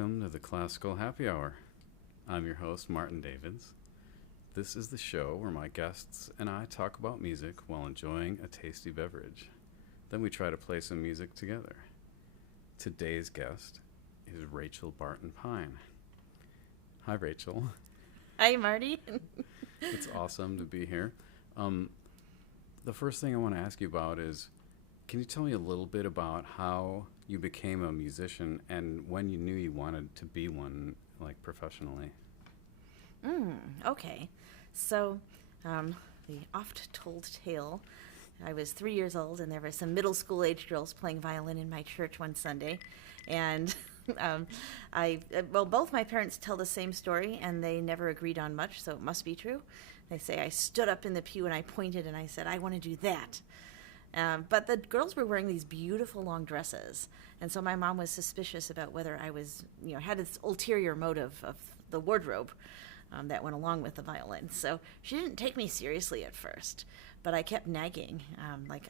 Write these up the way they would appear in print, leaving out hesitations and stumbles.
Welcome to the Classical Happy Hour. I'm your host, Martin Davids. This is the show where my guests and I talk about music while enjoying a tasty beverage. Then we try to play some music together. Today's guest is Rachel Barton Pine. Hi, Rachel. Hi, Marty. It's awesome to be here. The first thing I want to ask you about is, can you tell me a little bit about how you became a musician and when you knew you wanted to be one, like professionally? Okay. So, the oft-told tale, I was 3 years old and there were some middle school age girls playing violin in my church one Sunday. And both my parents tell the same story and they never agreed on much, so it must be true. They say I stood up in the pew and I pointed and I said, I want to do that. But the girls were wearing these beautiful long dresses. And so my mom was suspicious about whether I was, had this ulterior motive of the wardrobe that went along with the violin. So she didn't take me seriously at first, but I kept nagging.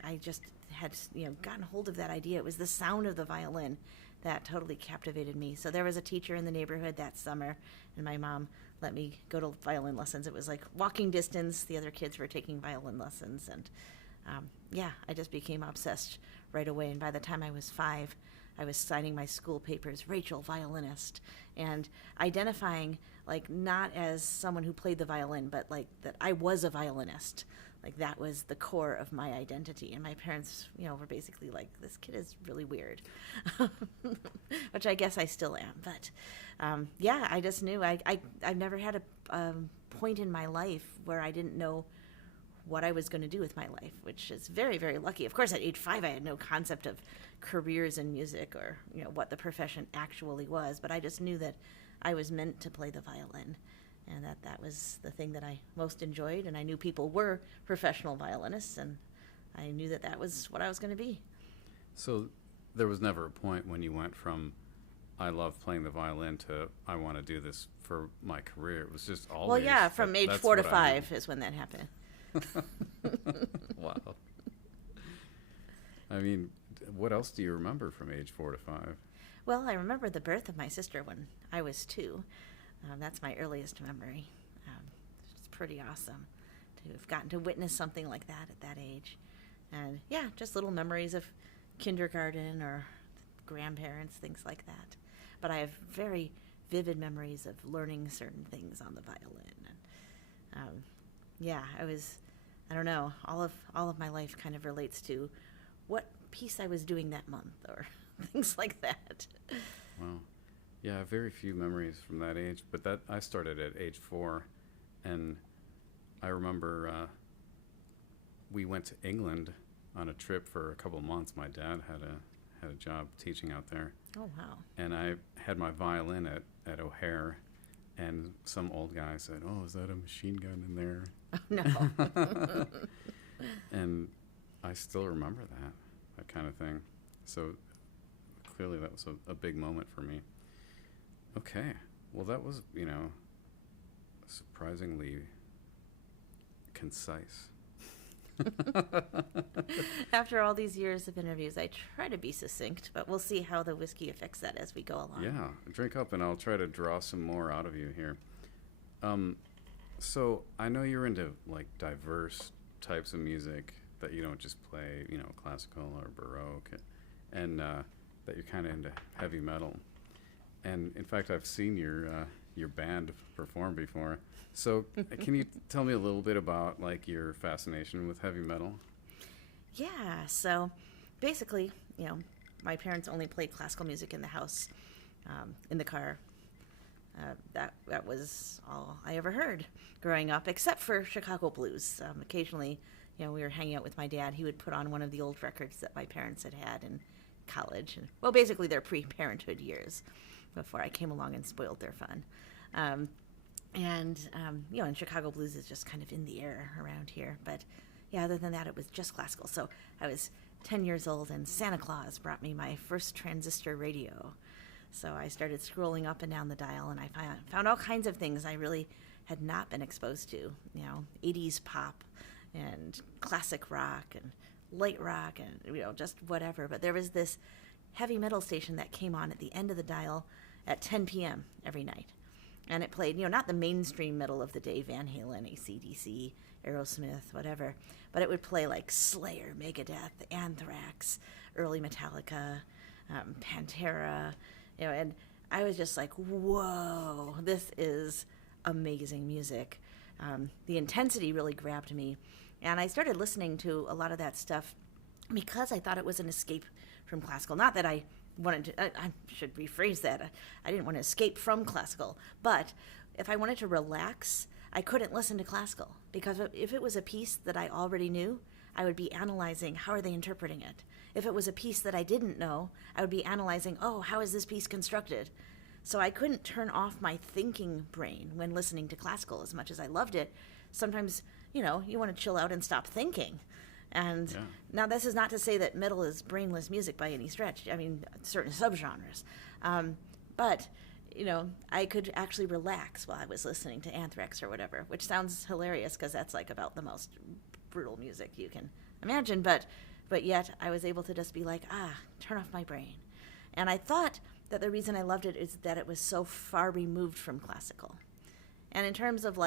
I just had, gotten hold of that idea. It was the sound of the violin that totally captivated me. So there was a teacher in the neighborhood that summer, and my mom let me go to violin lessons. It was like walking distance. The other kids were taking violin lessons, and I just became obsessed right away. And by the time I was 5, I was signing my school papers, Rachel, violinist, and identifying not as someone who played the violin, but that I was a violinist. That was the core of my identity. And my parents, were basically like, this kid is really weird, which I guess I still am. But I just knew I've never had a point in my life where I didn't know what I was going to do with my life, which is very, very lucky. Of course, at age 5, I had no concept of careers in music or, what the profession actually was, but I just knew that I was meant to play the violin and that was the thing that I most enjoyed. And I knew people were professional violinists, and I knew that was what I was going to be. So there was never a point when you went from, I love playing the violin to, I want to do this for my career. It was just always... Well, yeah, from age 4 to 5 is when that happened. Wow. I mean, what else do you remember from age 4 to 5? Well, I remember the birth of my sister when I was 2. That's my earliest memory. It's pretty awesome to have gotten to witness something like that at that age. And just little memories of kindergarten or grandparents, things like that. But I have very vivid memories of learning certain things on the violin. And, I don't know, all of my life kind of relates to what piece I was doing that month or things like that. Wow. Yeah, very few memories from that age, but that I started at age 4, and I remember we went to England on a trip for a couple of months. My dad had a job teaching out there. Oh, wow. And I had my violin at O'Hare, and some old guy said, "Oh, is that a machine gun in there?" Oh, no. And I still remember that kind of thing. So clearly that was a big moment for me. Okay. Well, that was, surprisingly concise. After all these years of interviews, I try to be succinct, but we'll see how the whiskey affects that as we go along. Yeah. Drink up and I'll try to draw some more out of you here. So I know you're into diverse types of music, that you don't just play, classical or Baroque, and that you're kind of into heavy metal. And in fact, I've seen your band perform before. So can you tell me a little bit about your fascination with heavy metal? Yeah. So basically, my parents only played classical music in the house, in the car. That was all I ever heard growing up, except for Chicago blues. Occasionally, we were hanging out with my dad. He would put on one of the old records that my parents had in college. And, basically their pre-parenthood years before I came along and spoiled their fun. And Chicago blues is just kind of in the air around here. But, other than that, it was just classical. So I was 10 years old, and Santa Claus brought me my first transistor radio. So I started scrolling up and down the dial, and I found all kinds of things I really had not been exposed to. 80s pop and classic rock and light rock and, just whatever. But there was this heavy metal station that came on at the end of the dial, at 10 p.m. every night. And it played, not the mainstream middle of the day, Van Halen, AC/DC, Aerosmith, whatever, but it would play like Slayer, Megadeth, Anthrax, early Metallica, Pantera, and I was just like, whoa, this is amazing music. The intensity really grabbed me, and I started listening to a lot of that stuff because I thought it was an escape from classical. Not that I wanted to, I should rephrase that. I didn't want to escape from classical, but if I wanted to relax, I couldn't listen to classical, because if it was a piece that I already knew, I would be analyzing, how are they interpreting it? If it was a piece that I didn't know, I would be analyzing, how is this piece constructed? So I couldn't turn off my thinking brain when listening to classical as much as I loved it. Sometimes, you want to chill out and stop thinking. And now this is not to say that metal is brainless music by any stretch. I mean, certain subgenres. But, I could actually relax while I was listening to Anthrax or whatever, which sounds hilarious because that's like about the most brutal music you can imagine. But yet I was able to just be like, turn off my brain. And I thought that the reason I loved it is that it was so far removed from classical. And in terms of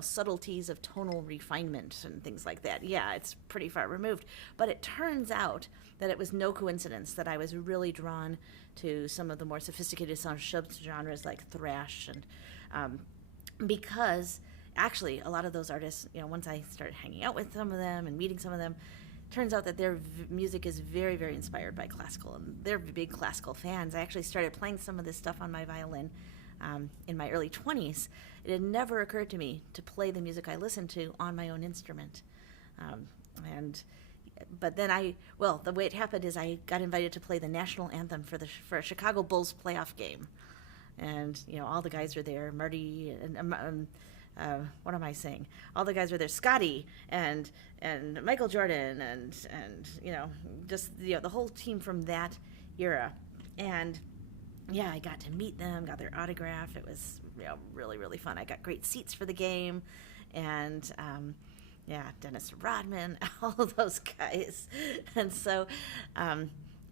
subtleties of tonal refinement and things like that, it's pretty far removed. But it turns out that it was no coincidence that I was really drawn to some of the more sophisticated subgenres like thrash, and because actually a lot of those artists, once I started hanging out with some of them and meeting some of them, turns out that their music is very, very inspired by classical, and they're big classical fans. I actually started playing some of this stuff on my violin in my early 20s. It had never occurred to me to play the music I listened to on my own instrument. But then the way it happened is I got invited to play the national anthem for a Chicago Bulls playoff game. And, all the guys were there, Marty, and what am I saying? All the guys were there, Scotty and Michael Jordan and just the whole team from that era. And I got to meet them, got their autograph. It was really, really fun. I got great seats for the game, and Dennis Rodman, all of those guys. And so,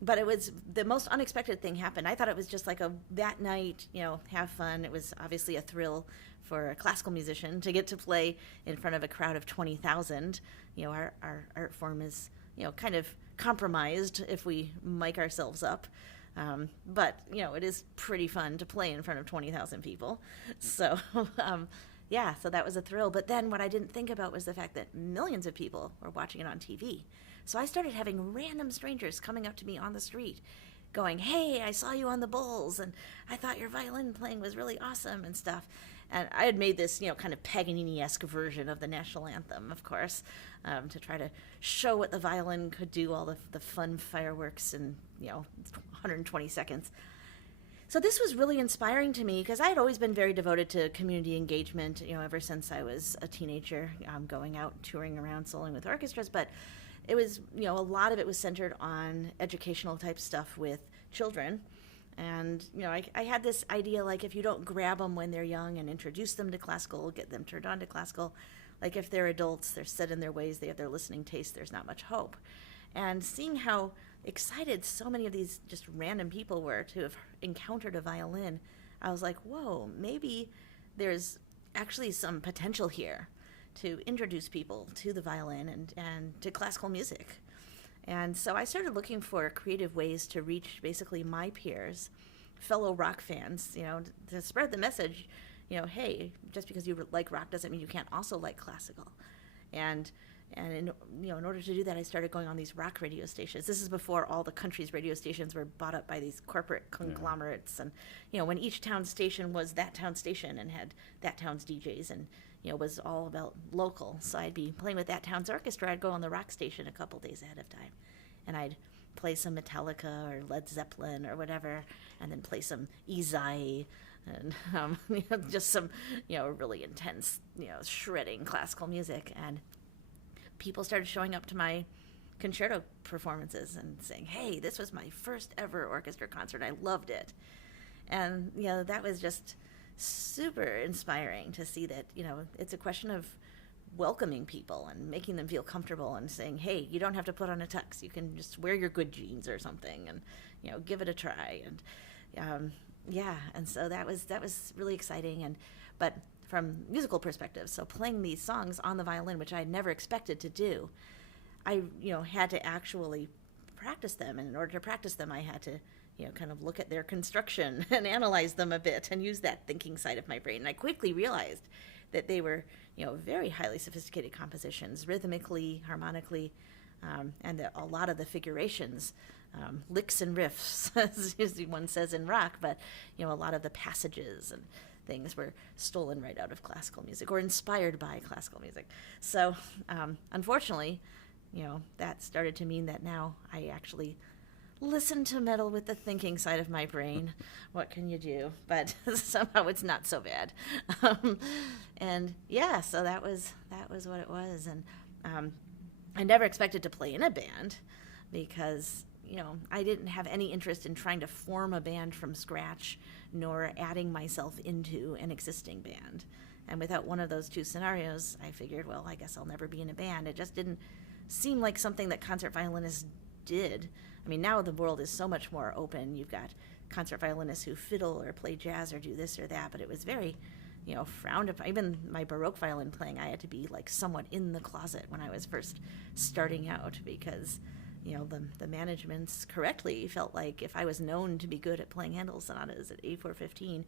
but it was the most unexpected thing happened. I thought it was just like that night, have fun. It was obviously a thrill for a classical musician to get to play in front of a crowd of 20,000. Our art form is, kind of compromised if we mic ourselves up. But, it is pretty fun to play in front of 20,000 people. So, so that was a thrill. But then what I didn't think about was the fact that millions of people were watching it on TV. So I started having random strangers coming up to me on the street going, "Hey, I saw you on the Bulls, and I thought your violin playing was really awesome," and stuff. And I had made this, kind of Paganini-esque version of the national anthem, of course, to try to show what the violin could do, all the fun fireworks in, 120 seconds. So this was really inspiring to me because I had always been very devoted to community engagement, ever since I was a teenager, going out, touring around, soloing with orchestras. But it was, a lot of it was centered on educational type stuff with children. And, I had this idea, like, if you don't grab them when they're young and introduce them to classical, get them turned on to classical, like if they're adults, they're set in their ways, they have their listening taste, there's not much hope. And seeing how excited so many of these just random people were to have encountered a violin, I was like, whoa, maybe there's actually some potential here to introduce people to the violin and to classical music. And so I started looking for creative ways to reach basically my peers, fellow rock fans, to spread the message, hey, just because you like rock doesn't mean you can't also like classical. And in order to do that, I started going on these rock radio stations. This is before all the country's radio stations were bought up by these corporate conglomerates. And, when each town station was that town station and had that town's DJs and, was all about local. So I'd be playing with that town's orchestra. I'd go on the rock station a couple days ahead of time. And I'd play some Metallica or Led Zeppelin or whatever, and then play some Izai and just some, really intense, shredding classical music. And people started showing up to my concerto performances and saying, "Hey, this was my first ever orchestra concert. I loved it." And, that was just super inspiring to see that, it's a question of welcoming people and making them feel comfortable and saying, "Hey, you don't have to put on a tux. You can just wear your good jeans or something and, give it a try." And Yeah, and so that was really exciting, and but from musical perspective, so playing these songs on the violin, which I had never expected to do, I had to actually practice them, and in order to practice them, I had to kind of look at their construction and analyze them a bit and use that thinking side of my brain. And I quickly realized that they were very highly sophisticated compositions, rhythmically, harmonically, and that a lot of the figurations, licks and riffs, as usually one says in rock, but a lot of the passages and things were stolen right out of classical music or inspired by classical music. So unfortunately, that started to mean that now I actually listen to metal with the thinking side of my brain. What can you do? But somehow it's not so bad. And yeah, so that was what it was. And I never expected to play in a band because I didn't have any interest in trying to form a band from scratch, nor adding myself into an existing band. And without one of those two scenarios, I figured, well, I guess I'll never be in a band. It just didn't seem like something that concert violinists did. I mean, now the world is so much more open. You've got concert violinists who fiddle or play jazz or do this or that, but it was very, frowned upon. Even my Baroque violin playing, I had to be like somewhat in the closet when I was first starting out because, the managements correctly felt like if I was known to be good at playing Handel sonatas at A415,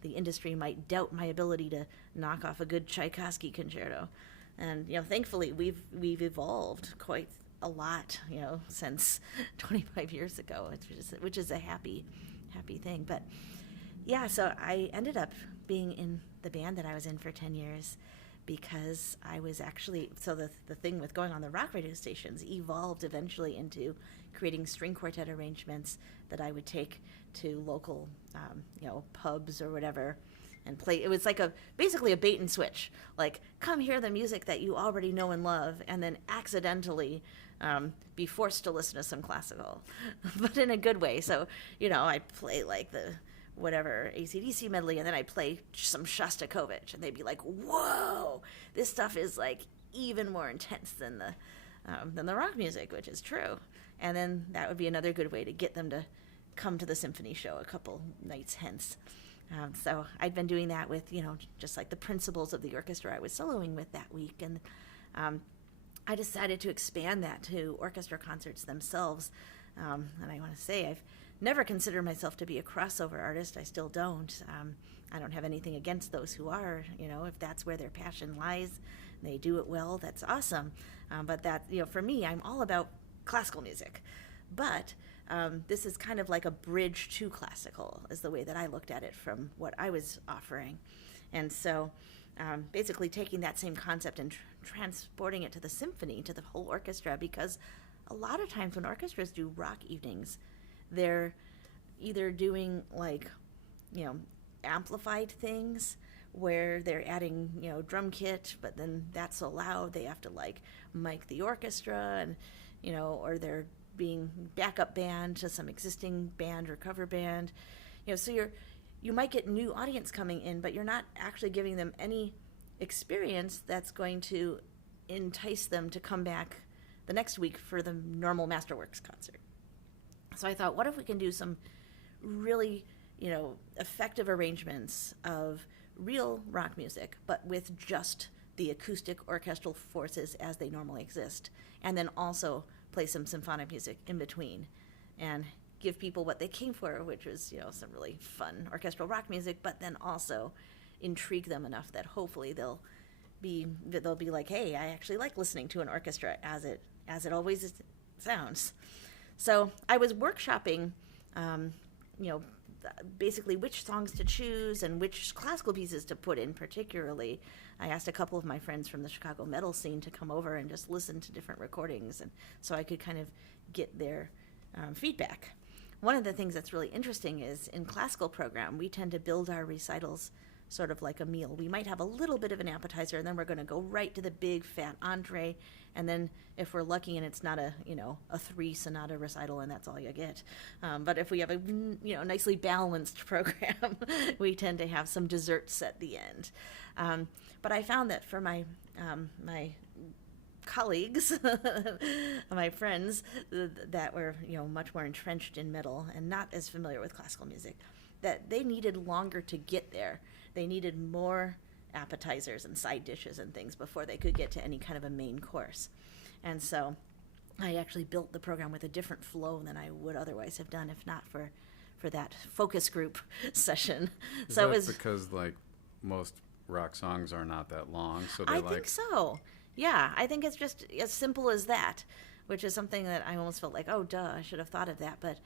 the industry might doubt my ability to knock off a good Tchaikovsky concerto. And, thankfully we've evolved quite a lot, since 25 years ago, which is a happy thing. But yeah, so I ended up being in the band that I was in for 10 years because I was actually, so the thing with going on the rock radio stations evolved eventually into creating string quartet arrangements that I would take to local, pubs or whatever and play. It was like basically a bait and switch, like come hear the music that you already know and love and then accidentally be forced to listen to some classical, but in a good way. So, I play like the whatever AC/DC medley, and then I play some Shostakovich, and they'd be like, "Whoa, this stuff is like even more intense than the rock music," which is true. And then that would be another good way to get them to come to the symphony show a couple nights hence. So I'd been doing that with, just like the principals of the orchestra I was soloing with that week, and I decided to expand that to orchestra concerts themselves. And I want to say I've never considered myself to be a crossover artist. I still don't. I don't have anything against those who are. If that's where their passion lies, they do it well, that's awesome. But that, for me, I'm all about classical music. But this is kind of like a bridge to classical, is the way that I looked at it from what I was offering. And so basically taking that same concept and transporting it to the symphony, to the whole orchestra, because a lot of times when orchestras do rock evenings, they're either doing like, amplified things where they're adding, drum kit, but then that's so loud they have to like mic the orchestra, and, or they're being backup band to some existing band or cover band. So you might get new audience coming in, but you're not actually giving them any experience that's going to entice them to come back the next week for the normal Masterworks concert. So I thought, what if we can do some really, effective arrangements of real rock music, but with just the acoustic orchestral forces as they normally exist, and then also play some symphonic music in between and give people what they came for, which was, some really fun orchestral rock music, but then also intrigue them enough that hopefully they'll be like, hey, I actually like listening to an orchestra as it always sounds. So I was workshopping, basically which songs to choose and which classical pieces to put in particularly. I asked a couple of my friends from the Chicago metal scene to come over and just listen to different recordings, and so I could kind of get their feedback. One of the things that's really interesting is in classical program, we tend to build our recitals sort of like a meal. We might have a little bit of an appetizer, and then we're going to go right to the big fat entree, and then if we're lucky and it's not a 3 sonata recital and that's all you get, but if we have a nicely balanced program, we tend to have some desserts at the end. But I found that for my colleagues, my friends that were much more entrenched in metal and not as familiar with classical music, that they needed longer to get there. They needed more appetizers and side dishes and things before they could get to any kind of a main course. And so I actually built the program with a different flow than I would otherwise have done if not for that focus group session. Is so that it was because like most rock songs are not that long, so I think so. Yeah, I think it's just as simple as that, which is something that I almost felt like, oh, duh, I should have thought of that. But,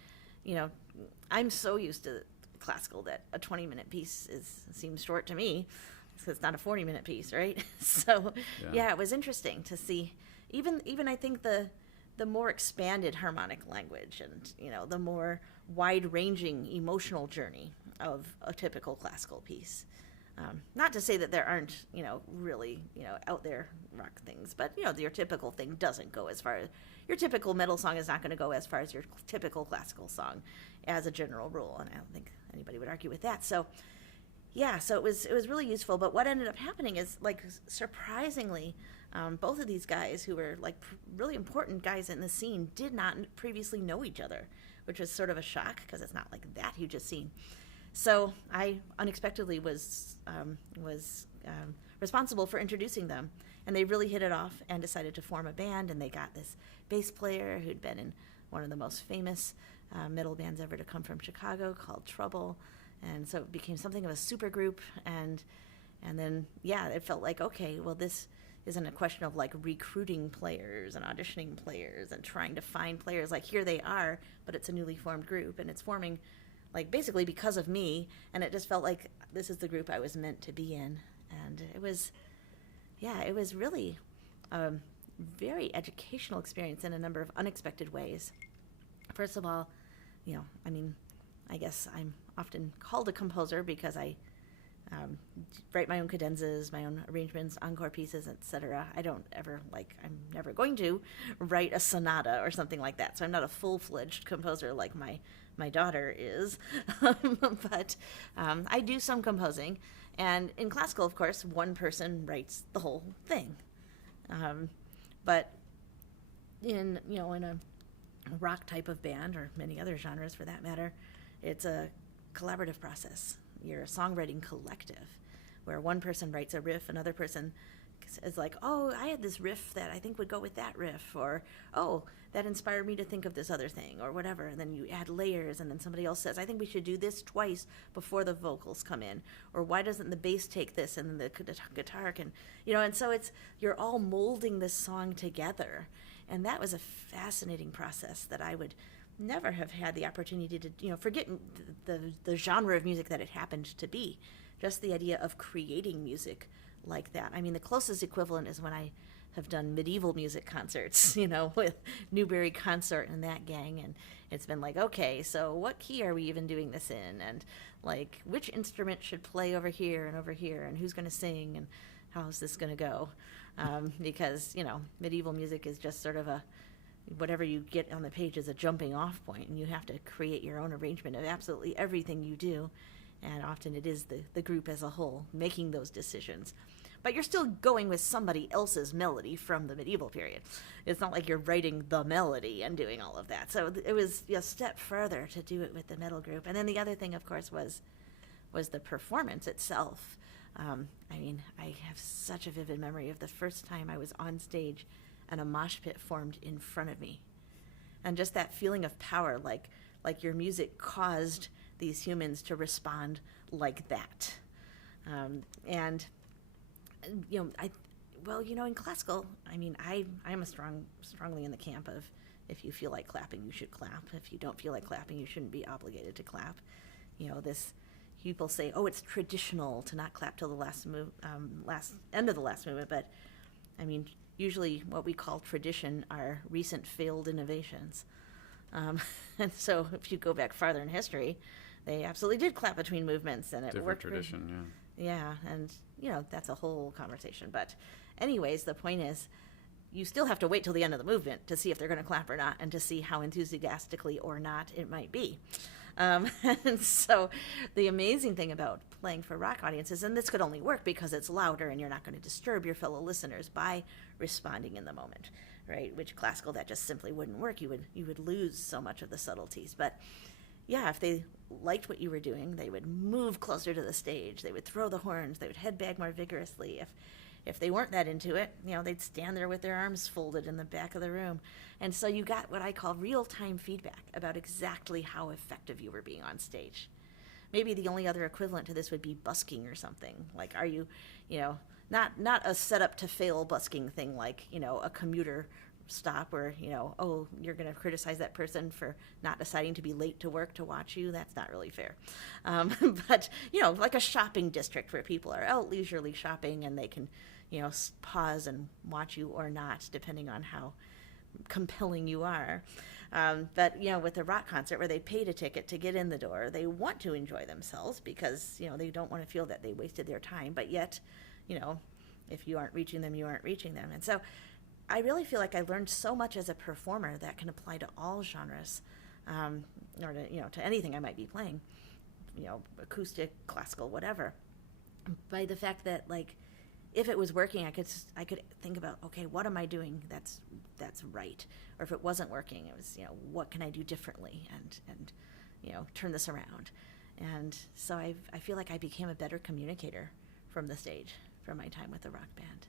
I'm so used to classical that a 20-minute piece seems short to me. It's not a 40-minute piece, right? So, yeah, it was interesting to see. Even I think the more expanded harmonic language and, the more wide-ranging emotional journey of a typical classical piece. Not to say that there aren't, really, out there rock things, but, your typical thing doesn't go as far as, your typical metal song is not going to go as far as your typical classical song as a general rule, and I don't think anybody would argue with that. So, yeah, so it was really useful, but what ended up happening is, like, surprisingly, both of these guys who were, like, really important guys in the scene did not previously know each other, which was sort of a shock, because it's not, like, that huge a scene. So I unexpectedly was responsible for introducing them, and they really hit it off and decided to form a band, and they got this bass player who'd been in one of the most famous metal bands ever to come from Chicago called Trouble, and so it became something of a super group, and then, yeah, it felt like, okay, well, this isn't a question of, like, recruiting players and auditioning players and trying to find players. Like, here they are, but it's a newly formed group, and it's forming like basically because of me, and it just felt like this is the group I was meant to be in. And it was really a very educational experience in a number of unexpected ways. First of all, I guess I'm often called a composer because I write my own cadenzas, my own arrangements, encore pieces, etc. I'm never going to write a sonata or something like that. So I'm not a full-fledged composer like my daughter is. But I do some composing. And in classical, of course, one person writes the whole thing. But in a rock type of band, or many other genres for that matter, it's a collaborative process. You're a songwriting collective where one person writes a riff, another person is like, oh, I had this riff that I think would go with that riff, or, oh, that inspired me to think of this other thing, or whatever. And then you add layers, and then somebody else says, I think we should do this twice before the vocals come in, or why doesn't the bass take this and the guitar can, and so you're all molding this song together. And that was a fascinating process that I would never have had the opportunity to, forget the genre of music that it happened to be, just the idea of creating music like that. I mean, the closest equivalent is when I have done medieval music concerts, with Newberry Consort and that gang, and it's been like, okay, so what key are we even doing this in, and like which instrument should play over here, and who's going to sing, and how is this going to go? Because medieval music is just sort of whatever you get on the page is a jumping off point, and you have to create your own arrangement of absolutely everything you do, and often it is the group as a whole making those decisions. But you're still going with somebody else's melody from the medieval period. It's not like you're writing the melody and doing all of that. So it was a step further to do it with the metal group. And then the other thing, of course, was the performance itself. I have such a vivid memory of the first time I was on stage and a mosh pit formed in front of me. And just that feeling of power, like your music caused these humans to respond like that. In classical, I'm strongly in the camp of if you feel like clapping, you should clap. If you don't feel like clapping, you shouldn't be obligated to clap. People say, oh, it's traditional to not clap till the last end of the last movement, but usually what we call tradition are recent failed innovations. And so if you go back farther in history, they absolutely did clap between movements, and it Different worked. Tradition, yeah. Yeah, and that's a whole conversation. But anyways, the point is, you still have to wait till the end of the movement to see if they're going to clap or not, and to see how enthusiastically or not it might be. And so the amazing thing about playing for rock audiences, and this could only work because it's louder and you're not going to disturb your fellow listeners by responding in the moment, right? Which classical, that just simply wouldn't work. You would lose so much of the subtleties. But yeah, if they liked what you were doing, they would move closer to the stage. They would throw the horns. They would head back more vigorously. If they weren't that into it, they'd stand there with their arms folded in the back of the room. And so you got what I call real-time feedback about exactly how effective you were being on stage. Maybe the only other equivalent to this would be busking or something. Like, are you, not a setup to fail busking thing like, a commuter stop where, oh, you're going to criticize that person for not deciding to be late to work to watch you. That's not really fair. But, like a shopping district where people are out leisurely shopping and they can, pause and watch you or not, depending on how compelling you are. But, with a rock concert where they paid a ticket to get in the door, they want to enjoy themselves because, they don't want to feel that they wasted their time. But yet, if you aren't reaching them, you aren't reaching them. And so I really feel like I learned so much as a performer that can apply to all genres, or to anything I might be playing, acoustic, classical, whatever. By the fact that, like, if it was working, I could think about, okay, what am I doing that's right? Or if it wasn't working, it was, what can I do differently and turn this around. And so I feel like I became a better communicator from the stage, from my time with the rock band.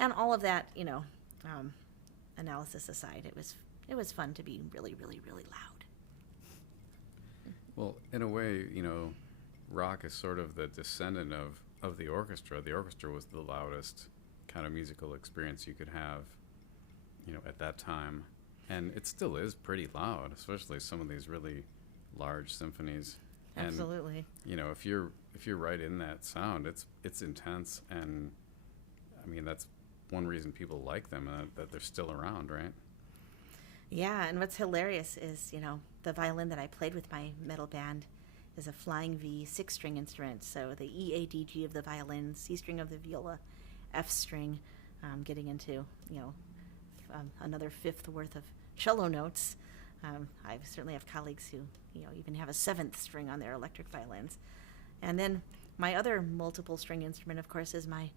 And all of that, analysis aside, it was fun to be really, really, really loud. Well, in a way, rock is sort of the descendant of the orchestra. The orchestra was the loudest kind of musical experience you could have, at that time. And it still is pretty loud, especially some of these really large symphonies. Absolutely. And, if you're right in that sound, it's intense, and I mean, that's one reason people like them, that they're still around, right? Yeah, and what's hilarious is, the violin that I played with my metal band is a flying V 6-string instrument. So the E, A, D, G of the violin, C string of the viola, F string, getting into, another fifth worth of cello notes. I certainly have colleagues who, even have a 7th string on their electric violins. And then my other multiple string instrument, of course, is my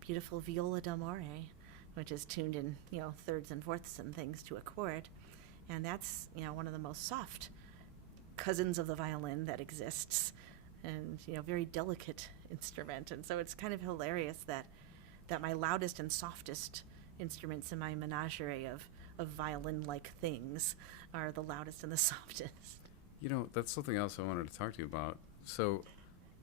beautiful viola d'amore, which is tuned in, thirds and fourths and things to a chord. And that's, one of the most soft cousins of the violin that exists, and, very delicate instrument. And so it's kind of hilarious that my loudest and softest instruments in my menagerie of violin-like things are the loudest and the softest. That's something else I wanted to talk to you about. So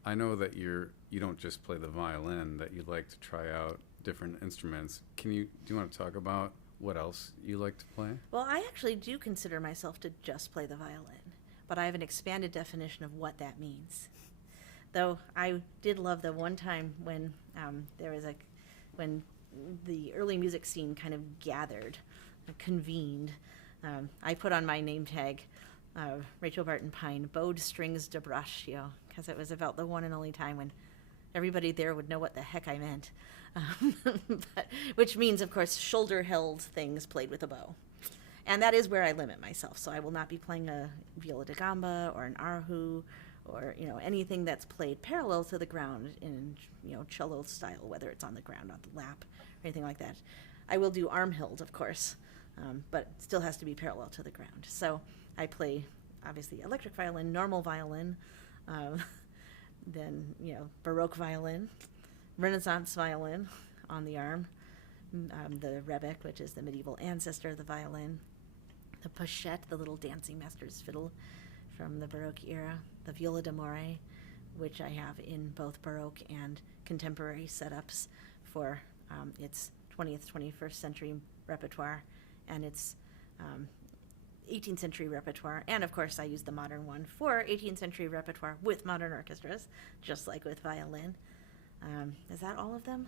I know that you don't just play the violin, that you like to try out different instruments. Do you want to talk about what else you like to play? Well, I actually do consider myself to just play the violin, but I have an expanded definition of what that means. Though I did love the one time when when the early music scene kind of gathered, convened. I put on my name tag, Rachel Barton Pine, bowed strings de braccio, because it was about the one and only time when everybody there would know what the heck I meant. Which means, of course, shoulder-held things played with a bow. And that is where I limit myself. So I will not be playing a viola da gamba or an arhu or, anything that's played parallel to the ground in, cello style, whether it's on the ground, on the lap, or anything like that. I will do arm-held, of course, but still has to be parallel to the ground. So I play, obviously, electric violin, normal violin, then, Baroque violin, Renaissance violin on the arm, the rebec, which is the medieval ancestor of the violin, the pochette, the little dancing master's fiddle from the Baroque era, the viola d'amore, which I have in both Baroque and contemporary setups for its 20th, 21st century repertoire and its 18th century repertoire. And of course, I use the modern one for 18th century repertoire with modern orchestras, just like with violin. Is that all of them?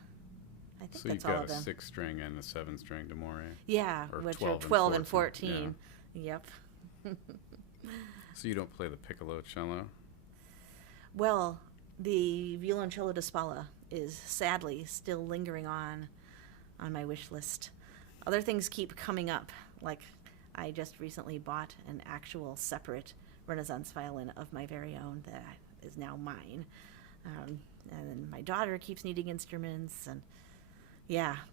I think so that's all of them. So you've got a 6-string and a 7-string d'amore. Yeah, or which are 12 and 14. Yeah. Yep. So you don't play the piccolo cello? Well, the violoncello da spalla is sadly still lingering on my wish list. Other things keep coming up, like I just recently bought an actual separate Renaissance violin of my very own that is now mine. And then my daughter keeps needing instruments, and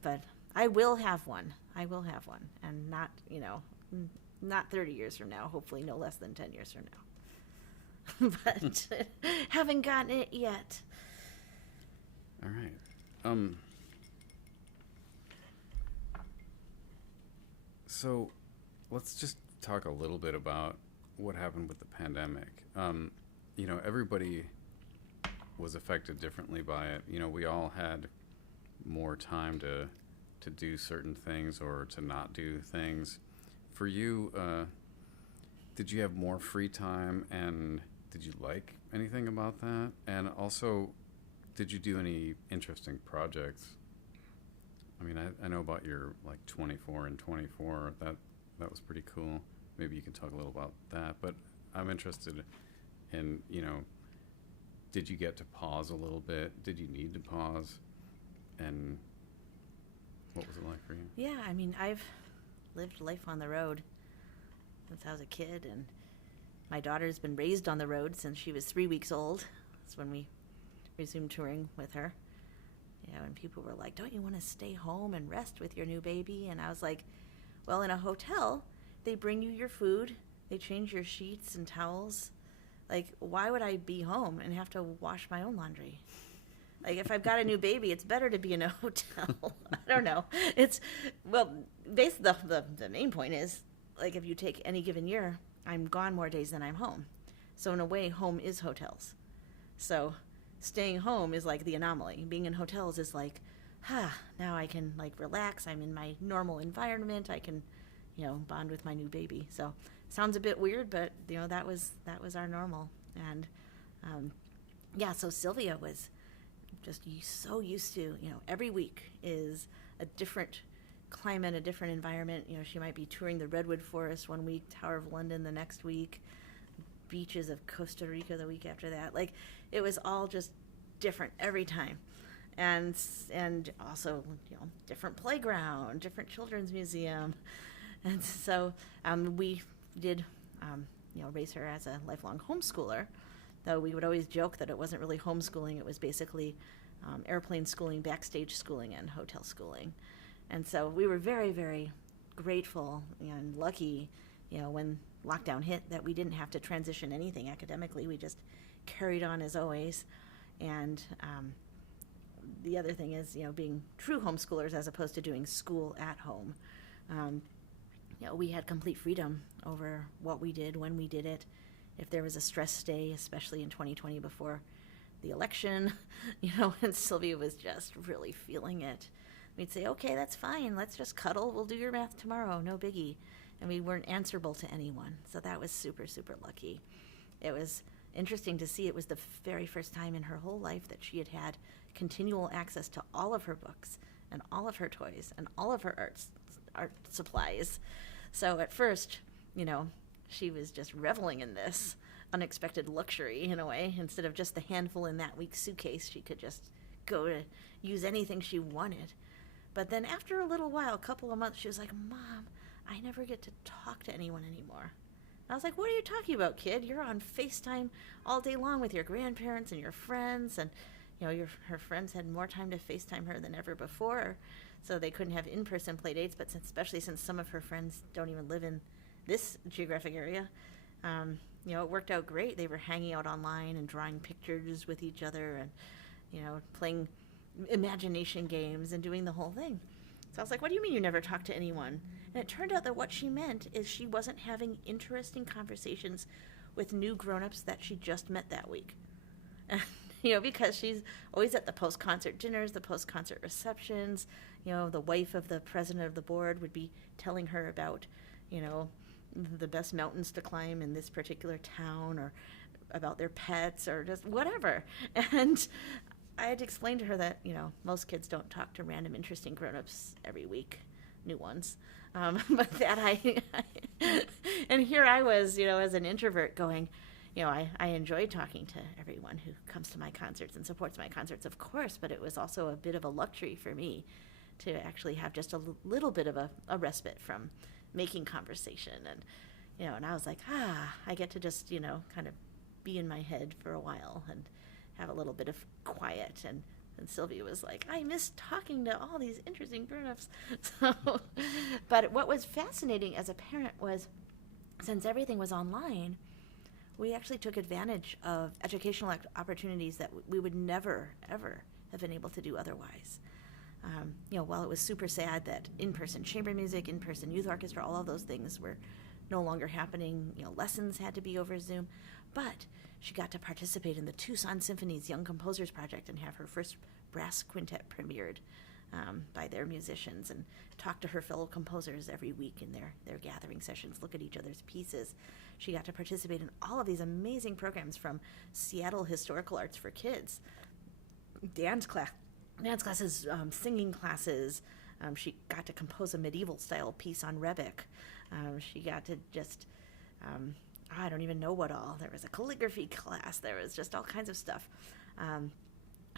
but I will have one. And not 30 years from now, hopefully no less than 10 years from now. but haven't gotten it yet. All right. So let's just talk a little bit about what happened with the pandemic. Everybody was affected differently by it. We all had more time to do certain things or to not do things. For you, did you have more free time, and did you like anything about that? And also, did you do any interesting projects? I mean, I know about your 24 and 24. That was pretty cool. Maybe you can talk a little about that. But I'm interested in, did you get to pause a little bit? Did you need to pause? And what was it like for you? Yeah, I mean, I've lived life on the road since I was a kid, and my daughter's been raised on the road since she was 3 weeks old. That's when we resumed touring with her. And people were like, don't you want to stay home and rest with your new baby? And I was like, well, in a hotel, they bring you your food, they change your sheets and towels. Like, why would I be home and have to wash my own laundry? Like, if I've got a new baby, it's better to be in a hotel. I don't know. Basically, the main point is, like, if you take any given year, I'm gone more days than I'm home. So in a way, home is hotels. So staying home is like the anomaly. Being in hotels is like, now I can relax. I'm in my normal environment. I can, bond with my new baby. So sounds a bit weird, but that was our normal. And so Sylvia was just so used to, every week is a different climate, a different environment. She might be touring the Redwood Forest one week, Tower of London the next week, beaches of Costa Rica the week after that. Like, it was all just different every time. And also, different playground, different children's museum. And so we did, raise her as a lifelong homeschooler, though we would always joke that it wasn't really homeschooling. It was basically airplane schooling, backstage schooling, and hotel schooling. And so we were very, very grateful and lucky, when lockdown hit, that we didn't have to transition anything academically. We just carried on as always. And the other thing is, being true homeschoolers as opposed to doing school at home. We had complete freedom over what we did, when we did it. If there was a stress day, especially in 2020 before the election, and Sylvia was just really feeling it, we'd say, okay, that's fine. Let's just cuddle. We'll do your math tomorrow. No biggie. And we weren't answerable to anyone. So that was super, super lucky. It was interesting to see. It was the very first time in her whole life that she had had continual access to all of her books and all of her toys and all of her art supplies. So at first, she was just reveling in this unexpected luxury in a way. Instead of just the handful in that week's suitcase, she could just go to use anything she wanted. But then after a little while, a couple of months, she was like, Mom, I never get to talk to anyone anymore. And I was like, what are you talking about, kid? You're on FaceTime all day long with your grandparents and your friends. And, her friends had more time to FaceTime her than ever before. So they couldn't have in-person play dates, but especially since some of her friends don't even live in this geographic area, it worked out great. They were hanging out online and drawing pictures with each other and, playing imagination games and doing the whole thing. So I was like, what do you mean you never talked to anyone? And it turned out that what she meant is she wasn't having interesting conversations with new grown-ups that she just met that week. Because she's always at the post-concert dinners, the post-concert receptions. The wife of the president of the board would be telling her about, the best mountains to climb in this particular town, or about their pets, or just whatever. And I had to explain to her that, most kids don't talk to random interesting grown-ups every week, new ones. But that and here I was, as an introvert going, I enjoy talking to everyone who comes to my concerts and supports my concerts, of course, but it was also a bit of a luxury for me to actually have just a little bit of a respite from making conversation. And I was like, I get to just, kind of be in my head for a while and have a little bit of quiet. And Sylvia was like, I miss talking to all these interesting grown-ups. But what was fascinating as a parent was, since everything was online, we actually took advantage of educational opportunities that we would never, ever have been able to do otherwise. While it was super sad that in-person chamber music, in-person youth orchestra, all of those things were no longer happening, lessons had to be over Zoom, but she got to participate in the Tucson Symphony's Young Composers Project and have her first brass quintet premiered by their musicians, and talk to her fellow composers every week in their gathering sessions, look at each other's pieces. She got to participate in all of these amazing programs, from Seattle Historical Arts for Kids, dance classes, singing classes. She got to compose a medieval style piece on Rebec. She got to just, I don't even know what all. There was a calligraphy class. There was just all kinds of stuff.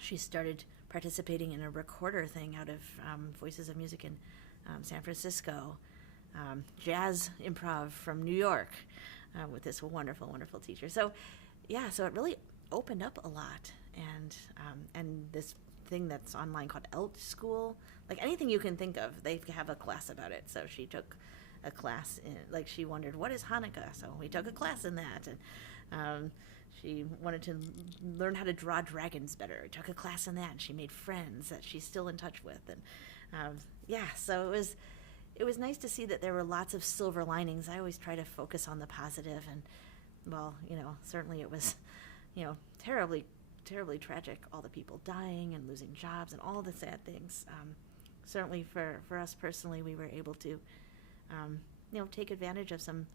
She started participating in a recorder thing out of Voices of Music in San Francisco, jazz improv from New York with this wonderful, wonderful teacher. So it really opened up a lot. And this thing that's online called Elt School, like anything you can think of, they have a class about it. So she took a class she wondered, what is Hanukkah? So we took a class in that. And she wanted to learn how to draw dragons better. We took a class in that, and she made friends that she's still in touch with. And so it was nice to see that there were lots of silver linings. I always try to focus on the positive, and certainly it was, terribly, terribly tragic, all the people dying and losing jobs and all the sad things. Certainly for us personally, we were able to, take advantage of some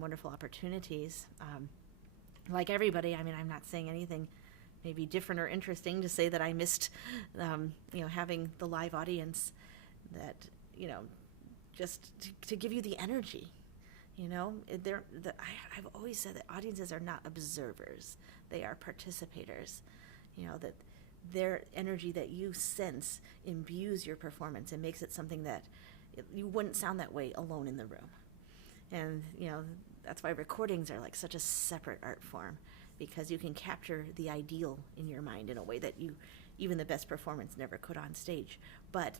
wonderful opportunities. Like everybody, I'm not saying anything maybe different or interesting to say that I missed, having the live audience that, just to give you the energy. I've always said that audiences are not observers; they are participators. That their energy that you sense imbues your performance and makes it something that you wouldn't sound that way alone in the room. And that's why recordings are like such a separate art form, because you can capture the ideal in your mind in a way that even the best performance never could on stage. But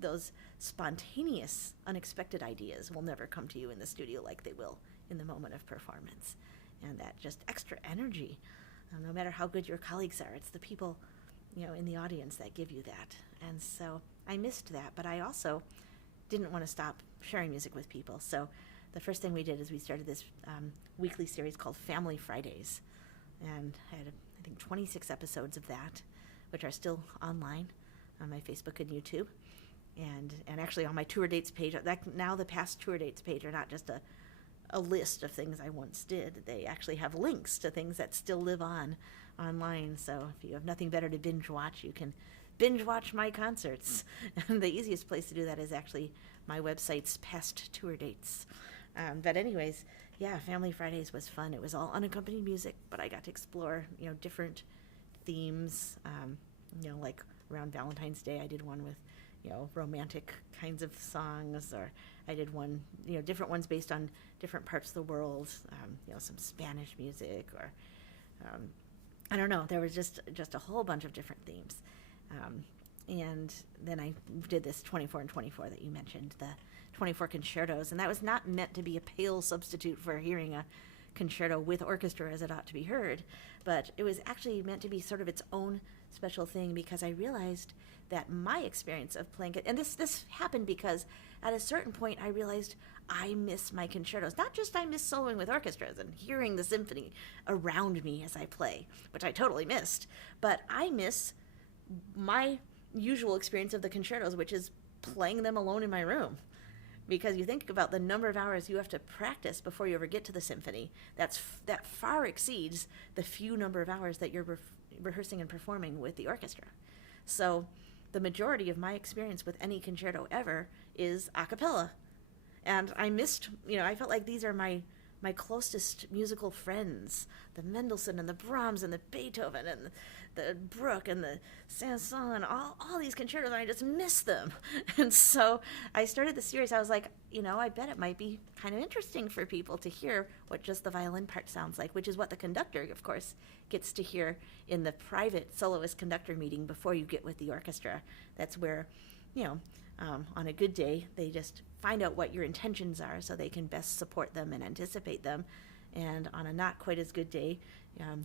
those spontaneous, unexpected ideas will never come to you in the studio like they will in the moment of performance. And that just extra energy, no matter how good your colleagues are, it's the people, in the audience that give you that. And so I missed that, but I also didn't want to stop sharing music with people. So the first thing we did is we started this weekly series called Family Fridays. And I had, 26 episodes of that, which are still online on my Facebook and YouTube. And actually on my tour dates page, now the past tour dates page are not just a list of things I once did. They actually have links to things that still live online. So if you have nothing better to binge watch, you can binge watch my concerts. And the easiest place to do that is actually my website's past tour dates. But anyways, Family Fridays was fun. It was all unaccompanied music, but I got to explore, different themes. Like around Valentine's Day, I did one with, romantic kinds of songs, or I did one, different ones based on different parts of the world, some Spanish music, or I don't know. There was just a whole bunch of different themes. And then I did this 24 and 24 that you mentioned, the 24 concertos, and that was not meant to be a pale substitute for hearing a concerto with orchestra as it ought to be heard, but it was actually meant to be sort of its own special thing, because I realized that my experience of playing it, and this happened because at a certain point I realized I miss my concertos. Not just I miss soloing with orchestras and hearing the symphony around me as I play, which I totally missed, but I miss my usual experience of the concertos, which is playing them alone in my room. Because you think about the number of hours you have to practice before you ever get to the symphony, that far exceeds the few number of hours that you're rehearsing and performing with the orchestra. So the majority of my experience with any concerto ever is a cappella. And I missed, I felt like these are my closest musical friends, the Mendelssohn and the Brahms and the Beethoven and the Bruch and the Saint-Saëns and all these concertos, and I just miss them. And so I started the series. I was like, I bet it might be kind of interesting for people to hear what just the violin part sounds like, which is what the conductor, of course, gets to hear in the private soloist conductor meeting before you get with the orchestra. That's where, on a good day, they just find out what your intentions are so they can best support them and anticipate them. And on a not quite as good day,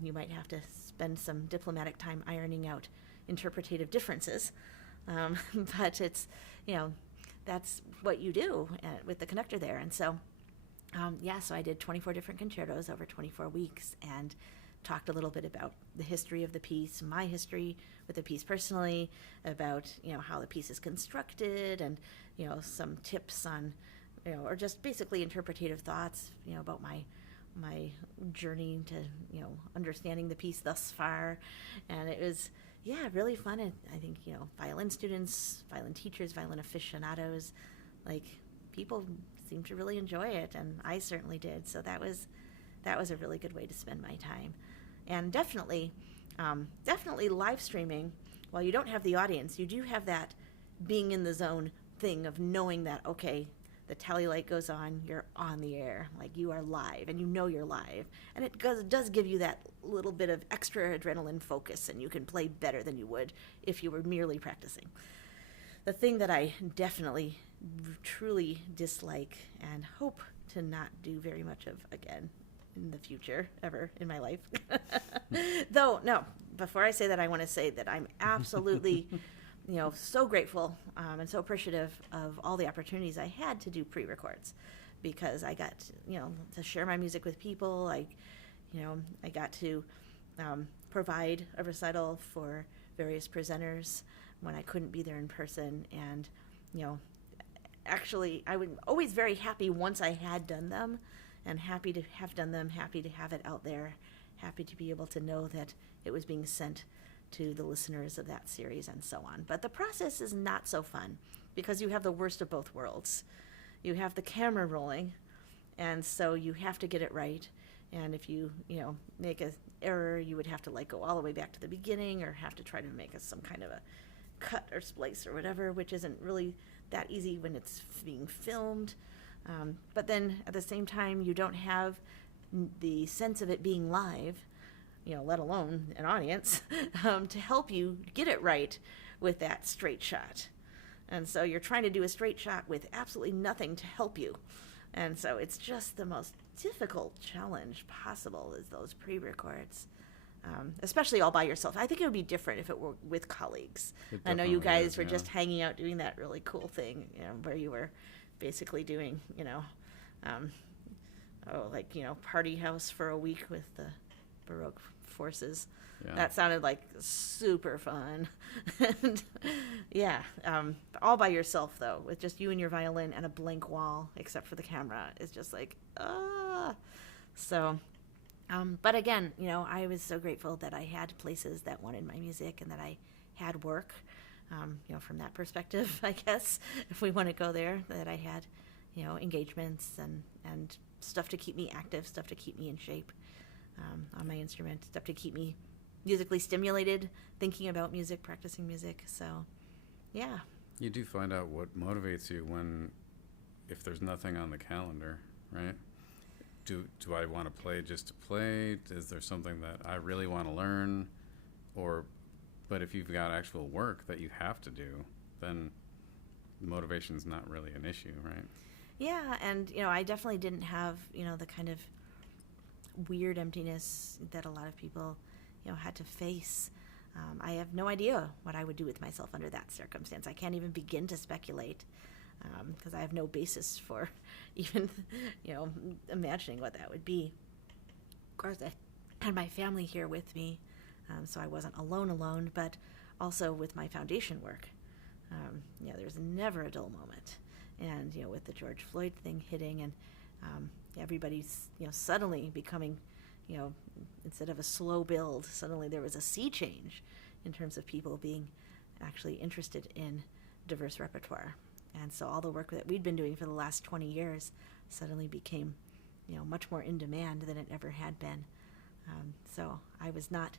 you might have to spend some diplomatic time ironing out interpretative differences. But it's, that's what you do with the conductor there. And so, so I did 24 different concertos over 24 weeks and talked a little bit about the history of the piece, my history with the piece personally, about, how the piece is constructed, and, some tips on, or just basically interpretative thoughts, about my journey to, understanding the piece thus far. And it was, really fun. And I think, violin students, violin teachers, violin aficionados, like, people seem to really enjoy it, and I certainly did. So that was a really good way to spend my time. And definitely live streaming, while you don't have the audience, you do have that being in the zone thing of knowing that, okay, the tally light goes on, you're on the air, like you are live, and you're live. And it does give you that little bit of extra adrenaline focus, and you can play better than you would if you were merely practicing. The thing that I definitely, truly dislike and hope to not do very much of again in the future, ever in my life. Though, no, before I say that, I want to say that I'm absolutely so grateful and so appreciative of all the opportunities I had to do pre-records, because I got, to share my music with people. I got to provide a recital for various presenters when I couldn't be there in person. And, actually, I was always very happy once I had done them, and happy to have done them, happy to have it out there, happy to be able to know that it was being sent to the listeners of that series and so on. But the process is not so fun, because you have the worst of both worlds. You have the camera rolling, and so you have to get it right. And if you, make an error, you would have to go all the way back to the beginning, or have to try to make some kind of a cut or splice or whatever, which isn't really that easy when it's being filmed. But then at the same time, you don't have the sense of it being live, let alone an audience, to help you get it right with that straight shot. And so you're trying to do a straight shot with absolutely nothing to help you. And so it's just the most difficult challenge possible, is those pre-records, especially all by yourself. I think it would be different if it were with colleagues. I know you guys were just hanging out doing that really cool thing, where you were basically doing, party house for a week with the Baroque forces. Yeah. That sounded like super fun. And all by yourself, though, with just you and your violin and a blank wall, except for the camera, is just like, So, but again, I was so grateful that I had places that wanted my music and that I had work, from that perspective, I guess, if we want to go there, that I had, engagements and stuff to keep me active, stuff to keep me in shape on my instrument, stuff to keep me musically stimulated, thinking about music, practicing music. So, yeah. You do find out what motivates you if there's nothing on the calendar, right? Do I want to play just to play? Is there something that I really want to learn? But if you've got actual work that you have to do, then motivation's not really an issue, right? Yeah, and, I definitely didn't have, the kind of weird emptiness that a lot of people, had to face. I have no idea what I would do with myself under that circumstance. I can't even begin to speculate, because I have no basis for even, imagining what that would be. Of course, I had my family here with me, so I wasn't alone, but also with my foundation work. There's never a dull moment. And, with the George Floyd thing hitting, and everybody's, suddenly becoming, instead of a slow build, suddenly there was a sea change in terms of people being actually interested in diverse repertoire. And so all the work that we'd been doing for the last 20 years suddenly became, much more in demand than it ever had been. So I was not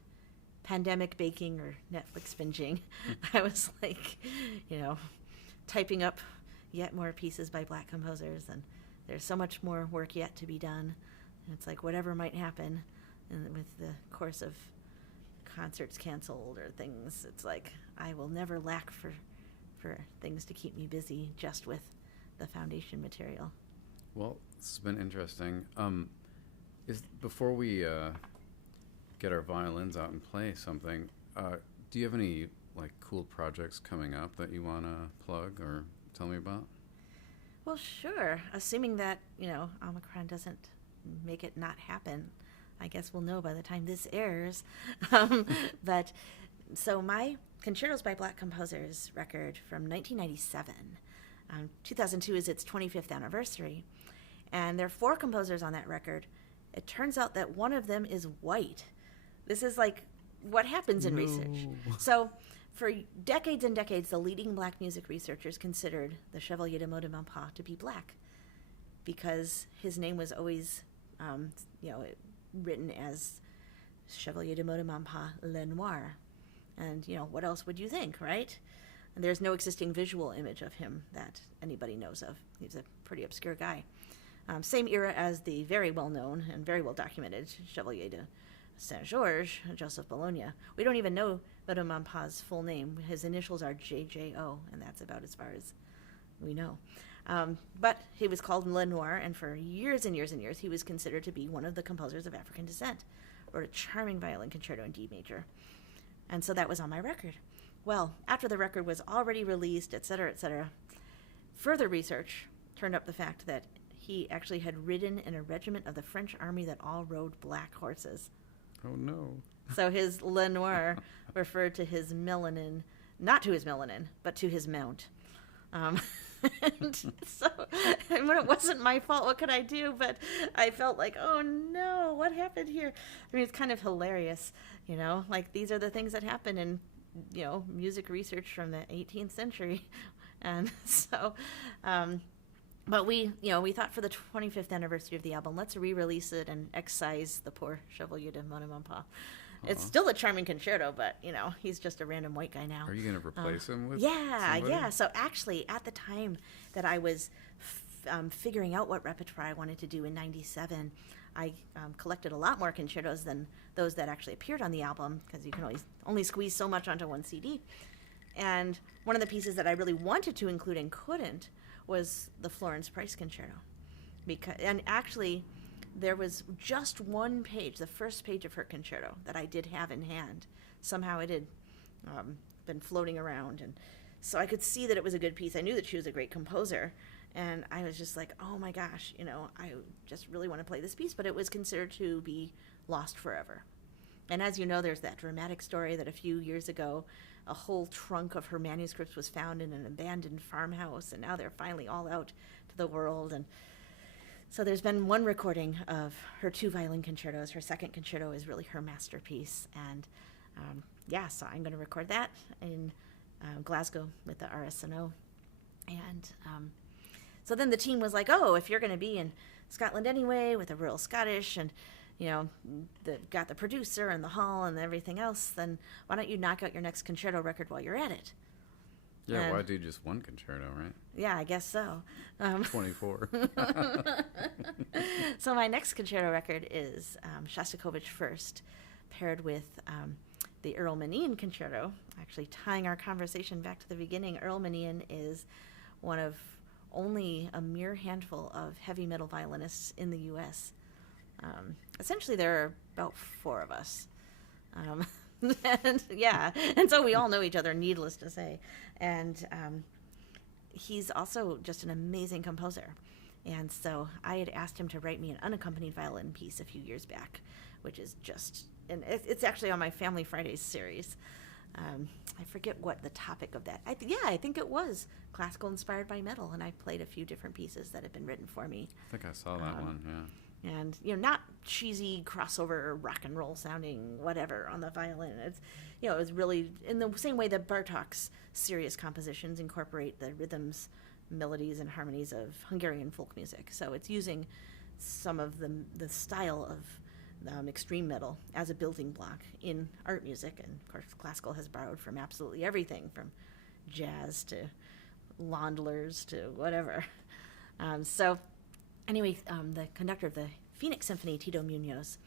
pandemic baking or Netflix binging. I was typing up yet more pieces by Black composers, and there's so much more work yet to be done. And it's whatever might happen with the course of concerts canceled or things, it's I will never lack for things to keep me busy just with the foundation material. Well, this has been interesting. Before we get our violins out and play something, do you have any like cool projects coming up that you want to plug or tell me about? Well, sure. Assuming that, Omicron doesn't make it not happen. I guess we'll know by the time this airs. But so my Concertos by Black Composers record from 1997. 2002 is its 25th anniversary. And there are 4 composers on that record. It turns out that one of them is white. This is like what happens in research. So for decades and decades, the leading black music researchers considered the Chevalier de Meaux de Montpas to be black because his name was always, written as Chevalier de Meaux de Montpas Le Noir. And, what else would you think, right? And there's no existing visual image of him that anybody knows of. He's a pretty obscure guy. Same era as the very well-known and very well-documented Chevalier de Saint-Georges, Joseph Bologna. We don't even know de Montpas' full name. His initials are JJO, and that's about as far as we know. But he was called Le Noir, and for years and years and years, he was considered to be one of the composers of African descent. Wrote a charming violin concerto in D major. And so that was on my record. Well, after the record was already released, etc., further research turned up the fact that he actually had ridden in a regiment of the French army that all rode black horses. Oh, no. So his Le Noir referred to his melanin, not to his melanin, but to his mount. And so, when it wasn't my fault, what could I do? But I felt like, oh no, what happened here? I mean, it's kind of hilarious, like these are the things that happen in, music research from the 18th century. And so, but we thought for the 25th anniversary of the album, let's re-release it and excise the poor Chevalier de Meaux de Montpas. It's still a charming concerto, but, he's just a random white guy now. Are you going to replace him with somebody? Yeah. So actually, at the time that I was figuring out what repertoire I wanted to do in 97, I collected a lot more concertos than those that actually appeared on the album, because you can only squeeze so much onto one CD. And one of the pieces that I really wanted to include and couldn't was the Florence Price Concerto. And actually, there was just one page, the first page of her concerto, that I did have in hand. Somehow it had been floating around, and so I could see that it was a good piece. I knew that she was a great composer, and I was just like, oh my gosh, I just really want to play this piece, but it was considered to be lost forever. And as you know, there's that dramatic story that a few years ago, a whole trunk of her manuscripts was found in an abandoned farmhouse, and now they're finally all out to the world. And so there's been one recording of her 2 violin concertos. Her second concerto is really her masterpiece. And so I'm going to record that in Glasgow with the RSNO. And so then the team was like, oh, if you're going to be in Scotland anyway with the Royal Scottish and, got the producer and the hall and everything else, then why don't you knock out your next concerto record while you're at it? Yeah, why do just one concerto, right? Yeah, I guess so. 24. So my next concerto record is Shostakovich First, paired with the Earl Manine Concerto. Actually, tying our conversation back to the beginning, Earl Manine is one of only a mere handful of heavy metal violinists in the U.S. Essentially, there are about 4 of us. And so we all know each other, needless to say. And he's also just an amazing composer. And so I had asked him to write me an unaccompanied violin piece a few years back, which is just, and it's actually on my Family Fridays series. I forget what the topic of that. I think it was classical inspired by metal, and I played a few different pieces that had been written for me. I think I saw that one, yeah. And, not cheesy crossover rock and roll sounding whatever on the violin. It's, it was really in the same way that Bartok's serious compositions incorporate the rhythms, melodies, and harmonies of Hungarian folk music. So it's using some of the style of extreme metal as a building block in art music. And, of course, classical has borrowed from absolutely everything, from jazz to Londlers to whatever. So anyway, the conductor of the Phoenix Symphony, Tito Munoz,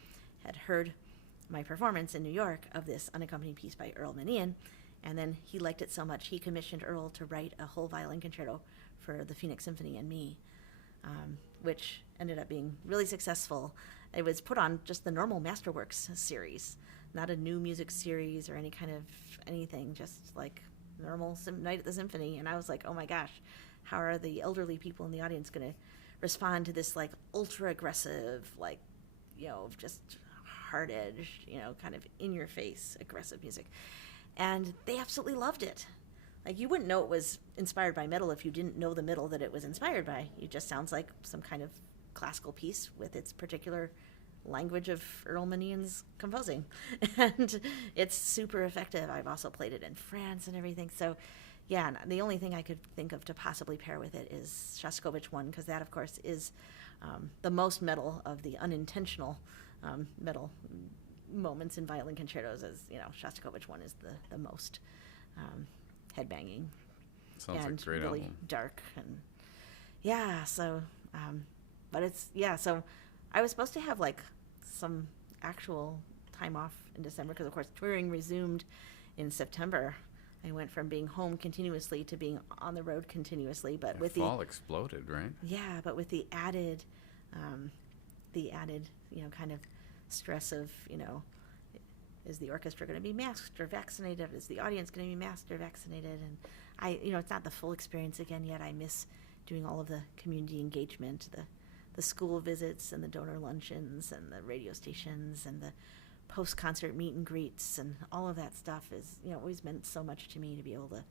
had heard my performance in New York of this unaccompanied piece by Earl Manine, and then he liked it so much he commissioned Earl to write a whole violin concerto for the Phoenix Symphony and me, which ended up being really successful. it was put on just the normal Masterworks series, not a new music series or any kind of anything, just like normal Night at the Symphony. And I was like, oh my gosh, how are the elderly people in the audience going to respond to this like ultra aggressive, like, just hard edged, kind of in your face aggressive music. And they absolutely loved it. Like, you wouldn't know it was inspired by metal if you didn't know the metal that it was inspired by. It just sounds like some kind of classical piece with its particular language of Earl Manian's composing. And it's super effective. I've also played it in France and everything. So, yeah, the only thing I could think of to possibly pair with it is Shostakovich 1, because that, of course, is the most metal of the unintentional metal moments in violin concertos. As Shostakovich 1 is the most headbanging. Sounds and like a great really album. Dark. And yeah, so but it's so I was supposed to have like some actual time off in December, because of course touring resumed in September. I went from being home continuously to being on the road continuously, but with fall exploded, right? Yeah, but with the added kind of stress of, is the orchestra going to be masked or vaccinated? Is the audience going to be masked or vaccinated? And it's not the full experience again yet. I miss doing all of the community engagement, the school visits and the donor luncheons and the radio stations and the post-concert meet and greets, and all of that stuff is, always meant so much to me, to be able to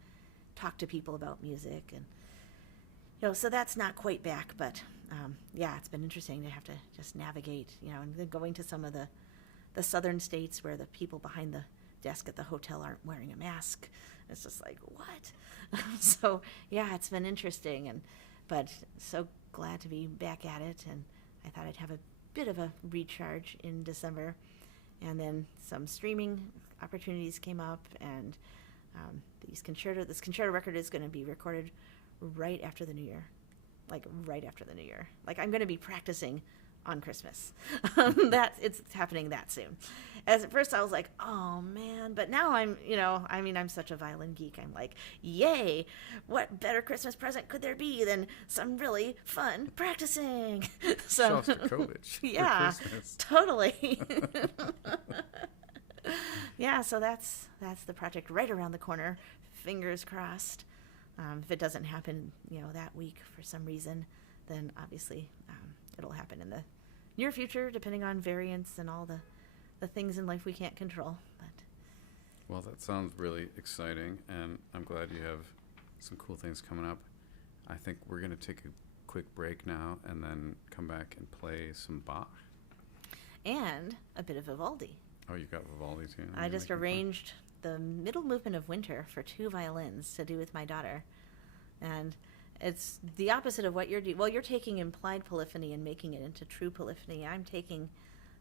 talk to people about music. And, so that's not quite back, but it's been interesting to have to just navigate, and then going to some of the southern states where the people behind the desk at the hotel aren't wearing a mask. It's just like, what? So, yeah, it's been interesting, but so glad to be back at it. And I thought I'd have a bit of a recharge in December. And then some streaming opportunities came up, and this concerto record is going to be recorded right after the New Year. Like, right after the New Year. Like, I'm going to be practicing on Christmas. It's happening that soon. At first I was like, oh man, but now I'm such a violin geek. I'm like, yay, what better Christmas present could there be than some really fun practicing? So Shostakovich. Yeah, for Christmas. Totally. Yeah, so that's the project right around the corner. Fingers crossed. If it doesn't happen, that week for some reason, then obviously it'll happen in the near future, depending on variants and all the things in life we can't control. But Well, that sounds really exciting, and I'm glad you have some cool things coming up. I think we're going to take a quick break now and then come back and play some Bach. and a bit of Vivaldi. Oh, you got Vivaldi too? I just arranged the middle movement of Winter for 2 violins to do with my daughter. And it's the opposite of what you're doing. Well, you're taking implied polyphony and making it into true polyphony. I'm taking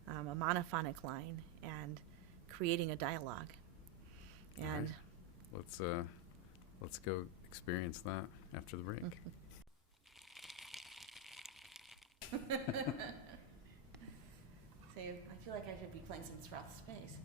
a monophonic line and creating a dialogue. And right. Let's go experience that after the break. So I feel like I should be playing some Roth Space.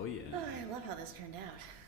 Oh yeah. Oh, I love how this turned out.